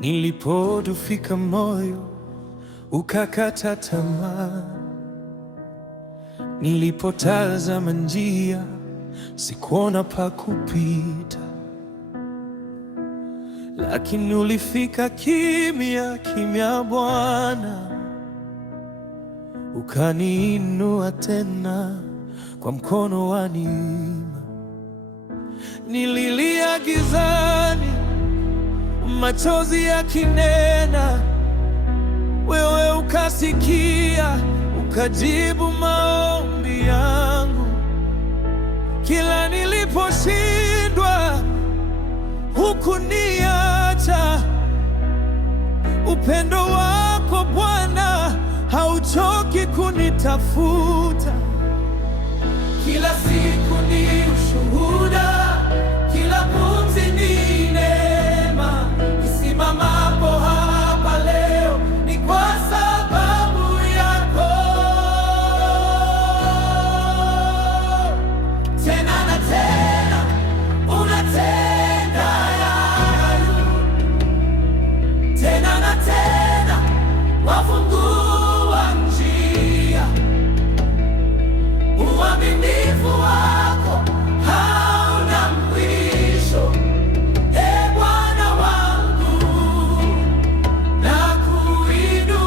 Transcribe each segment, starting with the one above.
Nilipodufika moyo ukakata tamaa, nilipotazama njia sikuona pa kupita, lakini ulifika kimya kimya Bwana, ukaniinua tena kwa mkono wa neema. Nililia gizani, machozi yakinena, wewe ukasikia, ukajibu maombi yangu. Kila niliposhindwa hukuniacha. Upendo wako Bwana hauchoki kunitafuta. Kila siku ni ushuhuda, kila pumzi ni neema. Nisimamapo hapa leo ni kwa sababu yako. Tena na tena unatenda yayo, tena na tena wafungua njia. Uaminifu wako hauna mwisho, e Bwana wangu, nakuinua.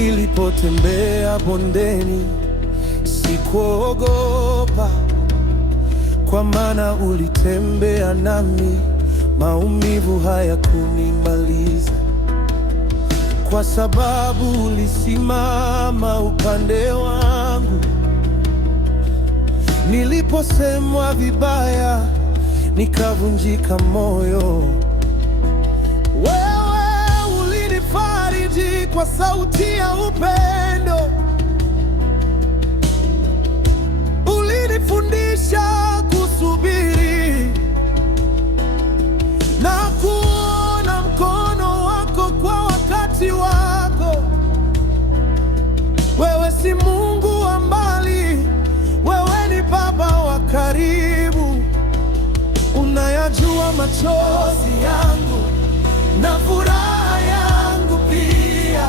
Nilipotembea bondeni sikuogopa, kwa maana ulitembea nami, maumivu hayakunimaliza, kwa sababu ulisimama upande wangu. Niliposemwa vibaya nikavunjika moyo, wewe ulinifariji kwa sauti ya upendo. Ulinifundisha kusubiri na kuona mkono wako kwa wakati wako. Wewe si Mungu wa mbali, wewe ni Baba wa karibu. Unayajua machozi yangu na furaha yangu pia.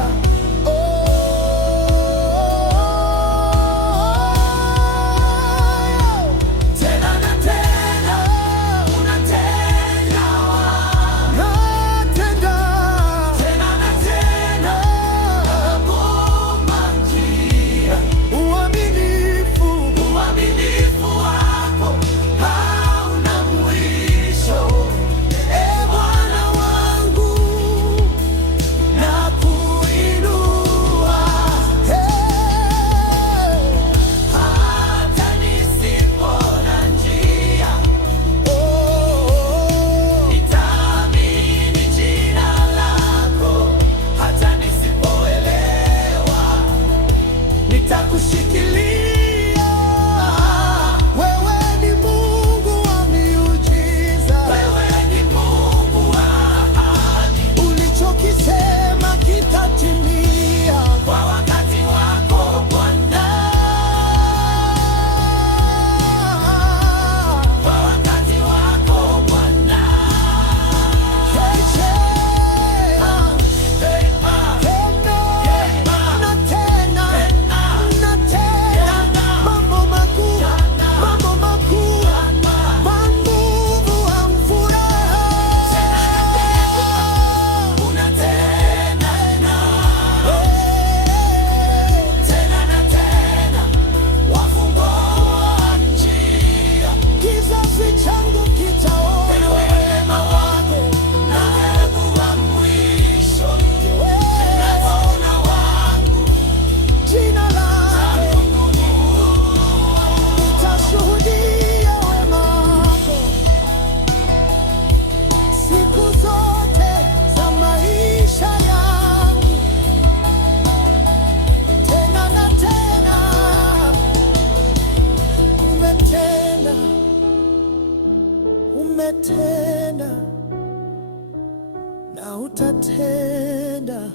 na utatenda.